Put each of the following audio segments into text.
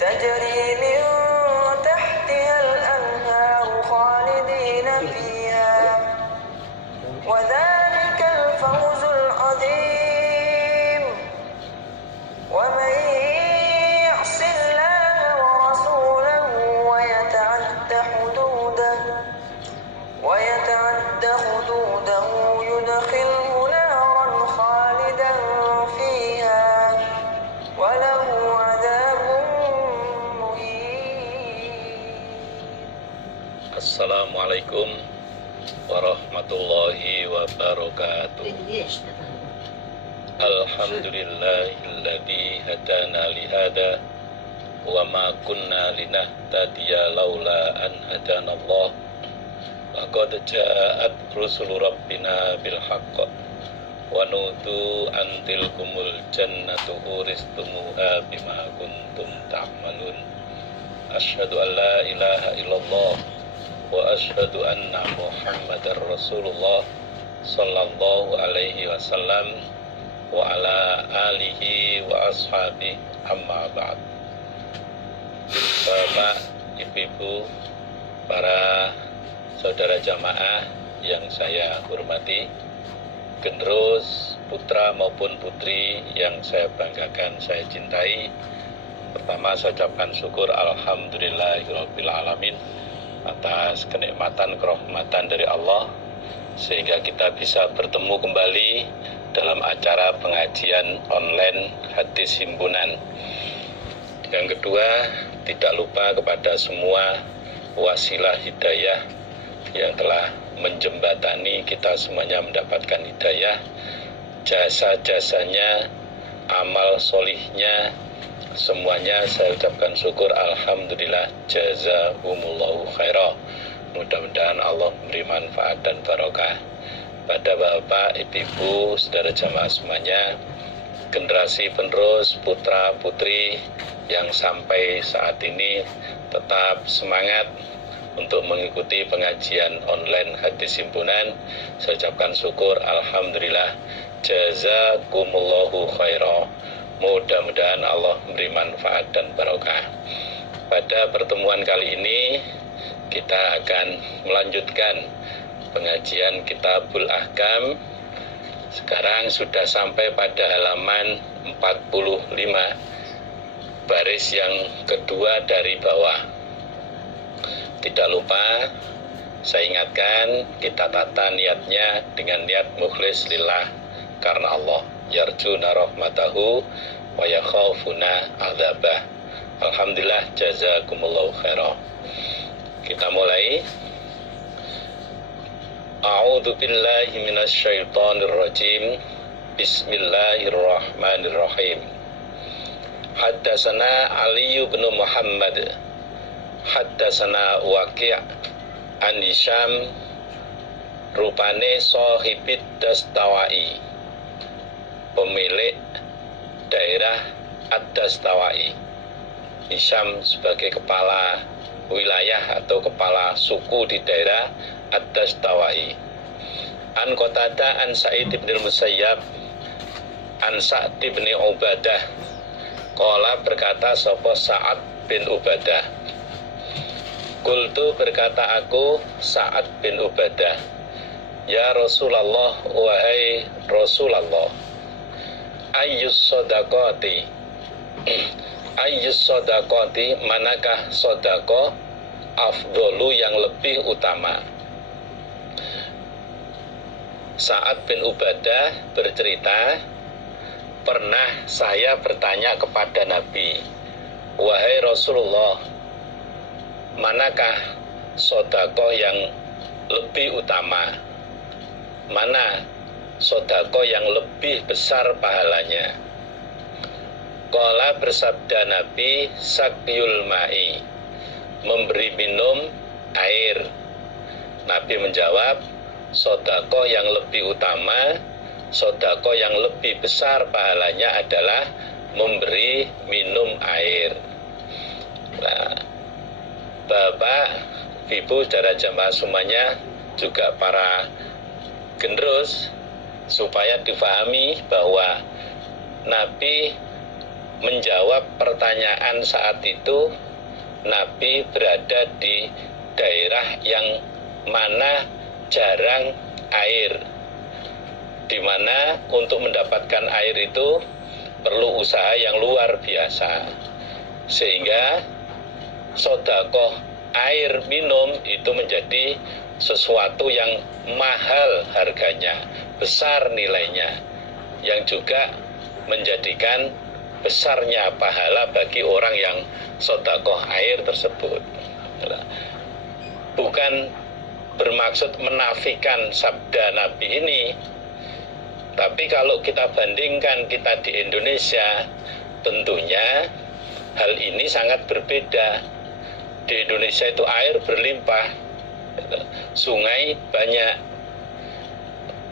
تجري من تحتها الأنهار خالدين فيها وذلك الفوز العظيم ومن يعص الله ورسوله ويتعد حدوده يدخله نارا خالدا فيها وله عذاب مهين. Assalamualaikum warahmatullahi wabarakatuh. Alhamdulillahilladzi hadana lihada wa ma kunna linahtadiya laula an hadanallah. Laqad ja'at rusulu rabbina bil haqq wa nudu an tilkumul jannatu uristumuha bima kuntum ta'malun. Asyhadu an la ilaha illallah wa asyhadu anna Muhammadar Rasulullah sallallahu alaihi wasallam wa ala alihi wa ashabihi, amma ba'd. Bapak, Ibu, para saudara jamaah yang saya hormati, generus putra maupun putri yang saya banggakan, saya cintai. Pertama, saya ucapkan syukur alhamdulillahirabbil alamin atas kenikmatan kerahmatan dari Allah sehingga kita bisa bertemu kembali dalam acara pengajian online hadis himpunan. Yang kedua, tidak lupa kepada semua wasilah hidayah yang telah menjembatani kita semuanya mendapatkan hidayah, jasa-jasanya, amal solihnya, semuanya saya ucapkan syukur alhamdulillah, jazakumullahu khairah. Mudah-mudahan Allah memberi manfaat dan barokah pada bapak, ibu, saudara jamaah semuanya, generasi penerus putra putri yang sampai saat ini tetap semangat untuk mengikuti pengajian online hadis himpunan. Saya ucapkan syukur alhamdulillah, jazakumullahu khairah. Mudah-mudahan Allah memberi manfaat dan barokah. Pada pertemuan kali ini kita akan melanjutkan pengajian Kitabul Ahkam. Sekarang sudah sampai pada halaman 45, baris yang kedua dari bawah. Tidak lupa saya ingatkan, kita tata niatnya dengan niat mukhlis lillah karena Allah, yarjuna rahmatahu wa yakhafuna adzabah. Alhamdulillah, jazakumullahu khairah. Kita mulai. A'udzu billahi minasyaitonir rajim. Bismillahirrahmanirrahim. Haddatsana Ali bin Muhammad, haddatsana Waqi' an Hisham, rupane sahibid Dastawai, pemilik daerah Ad-Dastawai. Hisham sebagai kepala wilayah atau kepala suku di daerah Ad-Dastawai. An Qatadah an Sa'id bin Musayyab an Sa'd bin Ubadah, qala berkata sapa Sa'ad bin Ubadah, qultu berkata aku Sa'ad bin Ubadah, ya Rasulullah, wahai Rasulullah, ayyus sadaqati manakah sedekah afdolu yang lebih utama? Sa'ad bin Ubadah bercerita, pernah saya bertanya kepada Nabi, wahai Rasulullah, manakah sedekah yang lebih utama? Mana sedekah yang lebih besar pahalanya? Qala bersabda Nabi, sakyul ma'i, memberi minum air. Nabi menjawab, sedekah yang lebih utama, sedekah yang lebih besar pahalanya adalah memberi minum air. Nah, Bapak, Ibu, saudara jamaah semuanya, juga para generus, supaya difahami bahwa Nabi menjawab pertanyaan saat itu Nabi berada di daerah yang mana jarang air, di mana untuk mendapatkan air itu perlu usaha yang luar biasa, sehingga sedekah air minum itu menjadi sesuatu yang mahal harganya, besar nilainya, yang juga menjadikan besarnya pahala bagi orang yang sedekah air tersebut. Bukan bermaksud menafikan sabda Nabi ini, tapi kalau kita bandingkan kita di Indonesia, tentunya hal ini sangat berbeda. Di Indonesia itu air berlimpah, sungai banyak,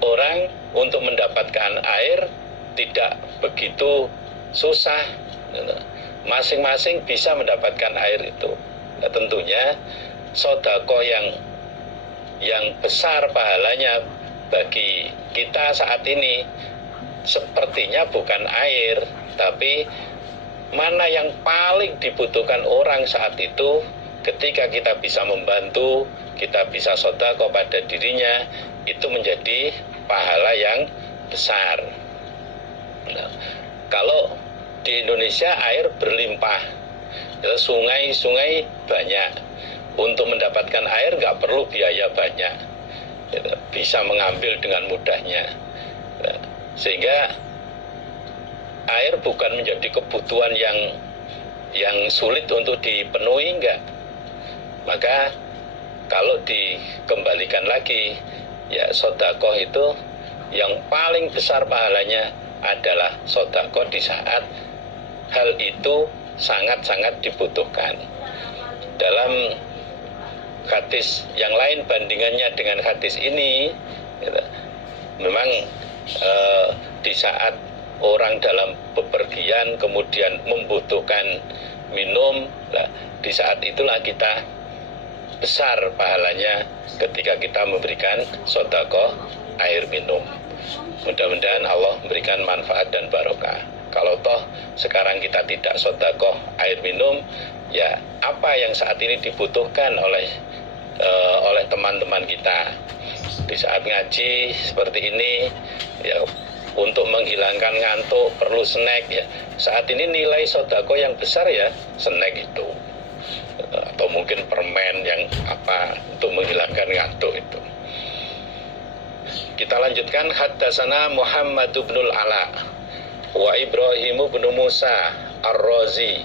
orang untuk mendapatkan air tidak begitu susah, masing-masing bisa mendapatkan air itu. Nah, tentunya sedekah yang besar pahalanya bagi kita saat ini sepertinya bukan air, tapi mana yang paling dibutuhkan orang saat itu. Ketika kita bisa membantu, kita bisa sedekah pada dirinya, itu menjadi pahala yang besar. Nah, kalau di Indonesia air berlimpah, sungai-sungai banyak, untuk mendapatkan air nggak perlu biaya banyak, bisa mengambil dengan mudahnya, sehingga air bukan menjadi kebutuhan yang sulit untuk dipenuhi, enggak. Maka kalau dikembalikan lagi, ya sedekah itu yang paling besar pahalanya adalah sedekah di saat hal itu sangat-sangat dibutuhkan. Dalam hadis yang lain bandingannya dengan hadis ini, memang di saat orang dalam bepergian kemudian membutuhkan minum, di saat itulah kita besar pahalanya ketika kita memberikan sedekah air minum. Mudah-mudahan Allah memberikan manfaat dan barokah. Kalau toh sekarang kita tidak sedekah air minum, ya apa yang saat ini dibutuhkan oleh teman-teman kita di saat ngaji seperti ini, ya untuk menghilangkan ngantuk perlu snack, ya saat ini nilai sedekah yang besar ya snack itu, atau mungkin permen yang apa untuk menghilangkan ngantuk itu. Kita lanjutkan. Haddatsana Muhammad bin Ala wa Ibrahim bin Musa Ar-Razi.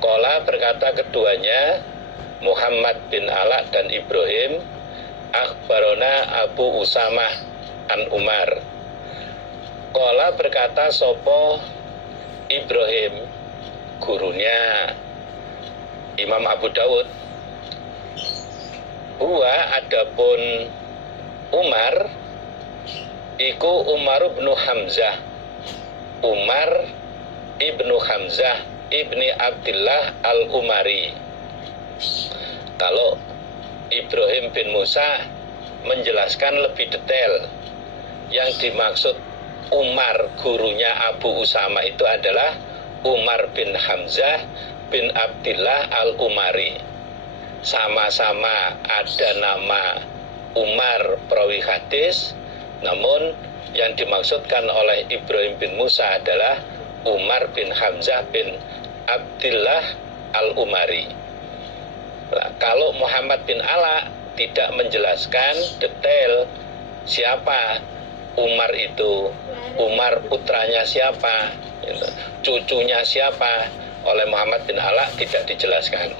Qala, berkata keduanya, Muhammad bin Ala dan Ibrahim, akhbarona Abu Usamah an Umar. Qala, berkata sopo Ibrahim, gurunya Imam Abu Dawud, huwa adapun Umar iku Umar bin Hamzah, Umar ibnu Hamzah ibni Abdillah al-Umari. Kalau Ibrahim bin Musa menjelaskan lebih detail, yang dimaksud Umar gurunya Abu Usama itu adalah Umar bin Hamzah bin Abdillah al-Umari. Sama-sama ada nama Umar perawi hadis, namun yang dimaksudkan oleh Ibrahim bin Musa adalah Umar bin Hamzah bin Abdillah al-Umari. Nah, kalau Muhammad bin Ala tidak menjelaskan detail siapa Umar itu, Umar putranya siapa, cucunya siapa, oleh Muhammad bin Ala tidak dijelaskan.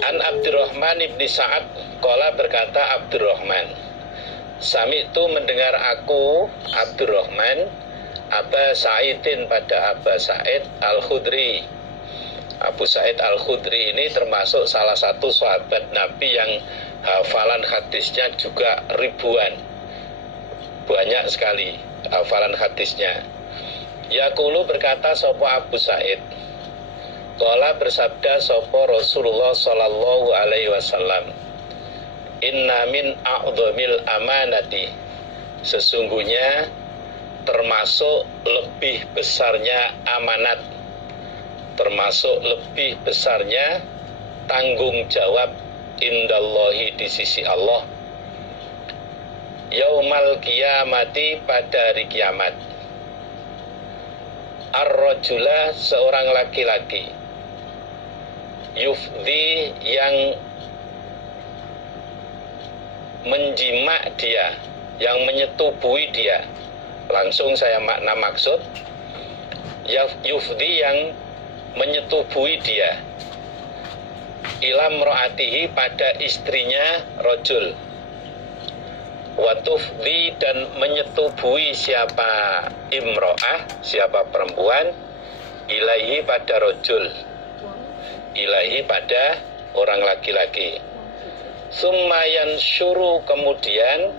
An Abdurrahman ibni Sa'ad, qala, berkata Abdurrahman, sami itu mendengar aku Abdurrahman Aba Sa'idin pada Aba Sa'id Al-Khudri. Abu Sa'id Al-Khudri ini termasuk salah satu sahabat Nabi yang hafalan hadisnya juga ribuan, banyak sekali hafalan hadisnya. Yaqulu, berkata sopo Abu Sa'id, qala, bersabda sopo Rasulullah sallallahu alaihi wasallam, inna min a'dhamil amanati, sesungguhnya termasuk lebih besarnya amanat, termasuk lebih besarnya tanggung jawab indallahi di sisi Allah yaumal qiyamati pada hari kiamat. Ar-rajula seorang laki-laki, yufdi yang menjimak dia, yang menyetubuhi dia. Langsung saya makna maksud, yufdi yang menyetubuhi dia, ilam ro'atihi pada istrinya rojul, watufdi dan menyetubuhi siapa imro'ah, siapa perempuan, ilaihi pada rojul, ilaihi pada orang laki-laki. Summayan syuru kemudian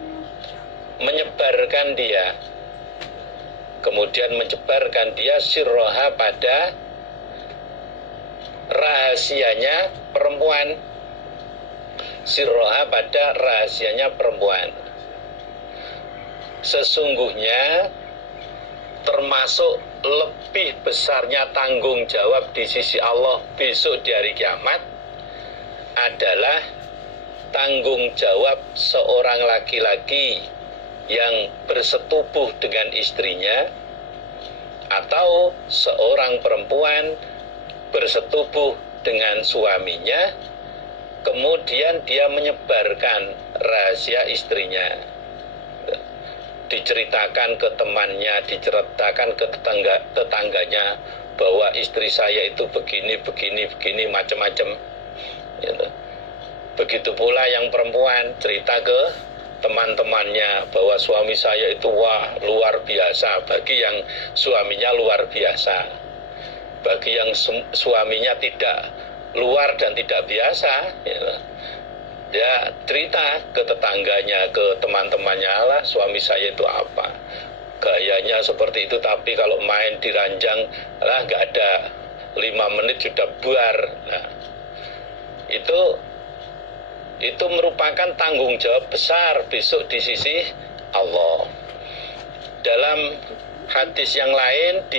menyebarkan dia, kemudian menyebarkan dia sirroha pada rahasianya perempuan, sirroha pada rahasianya perempuan. Sesungguhnya termasuk lebih besarnya tanggung jawab di sisi Allah besok di hari kiamat adalah tanggung jawab seorang laki-laki yang bersetubuh dengan istrinya atau seorang perempuan bersetubuh dengan suaminya, kemudian dia menyebarkan rahasia istrinya, diceritakan ke temannya, diceritakan ke tetangganya bahwa istri saya itu begini macam-macam gitu. Begitu pula yang perempuan cerita ke teman-temannya bahwa suami saya itu wah luar biasa, bagi yang suaminya luar biasa. Bagi yang suaminya tidak luar dan tidak biasa gitu, dia cerita ke tetangganya, ke teman-temannya, lah suami saya itu apa, gayanya seperti itu, tapi kalau main di ranjang lah nggak ada 5 menit sudah buar. Nah, itu merupakan tanggung jawab besar besok di sisi Allah. Dalam hadis yang lain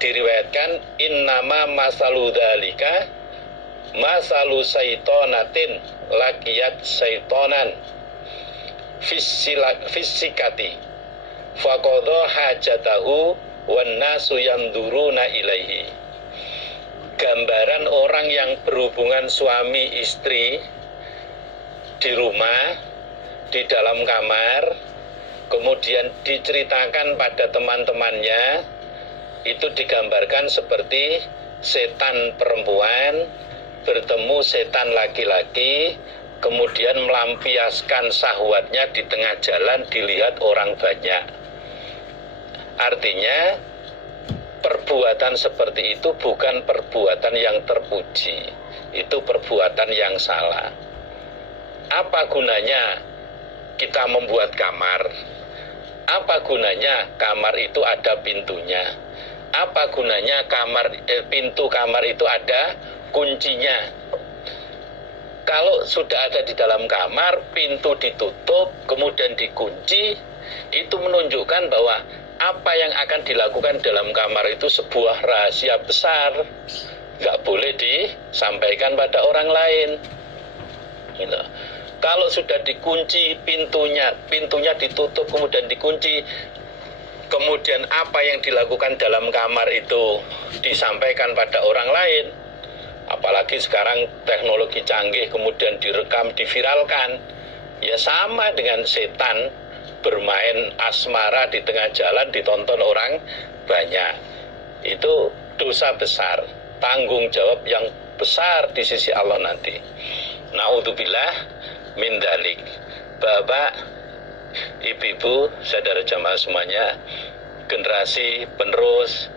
diriwayatkan, innama masalu dzalika masalu saitonatin lakiyat saitonan fisikati faqadha hajatahu wan nasu yanduruna ilaihi. Gambaran orang yang berhubungan suami istri di rumah, di dalam kamar, kemudian diceritakan pada teman-temannya, itu digambarkan seperti setan perempuan bertemu setan laki-laki, kemudian melampiaskan syahwatnya di tengah jalan dilihat orang banyak. Artinya perbuatan seperti itu bukan perbuatan yang terpuji, itu perbuatan yang salah. Apa gunanya kita membuat kamar? Apa gunanya kamar itu ada pintunya? Apa gunanya pintu kamar itu ada kuncinya? Kalau sudah ada di dalam kamar, pintu ditutup, kemudian dikunci, itu menunjukkan bahwa apa yang akan dilakukan dalam kamar itu sebuah rahasia besar, nggak boleh disampaikan pada orang lain. Gitu. Kalau sudah dikunci pintunya ditutup, kemudian dikunci, kemudian apa yang dilakukan dalam kamar itu disampaikan pada orang lain, apalagi sekarang teknologi canggih, kemudian direkam, diviralkan, ya sama dengan setan bermain asmara di tengah jalan ditonton orang banyak. Itu dosa besar, tanggung jawab yang besar di sisi Allah nanti. Naudzubillah min dzalik. Bapak, ibu-ibu, saudara jamaah semuanya, generasi penerus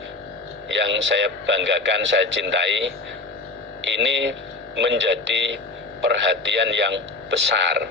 yang saya banggakan, saya cintai, ini menjadi perhatian yang besar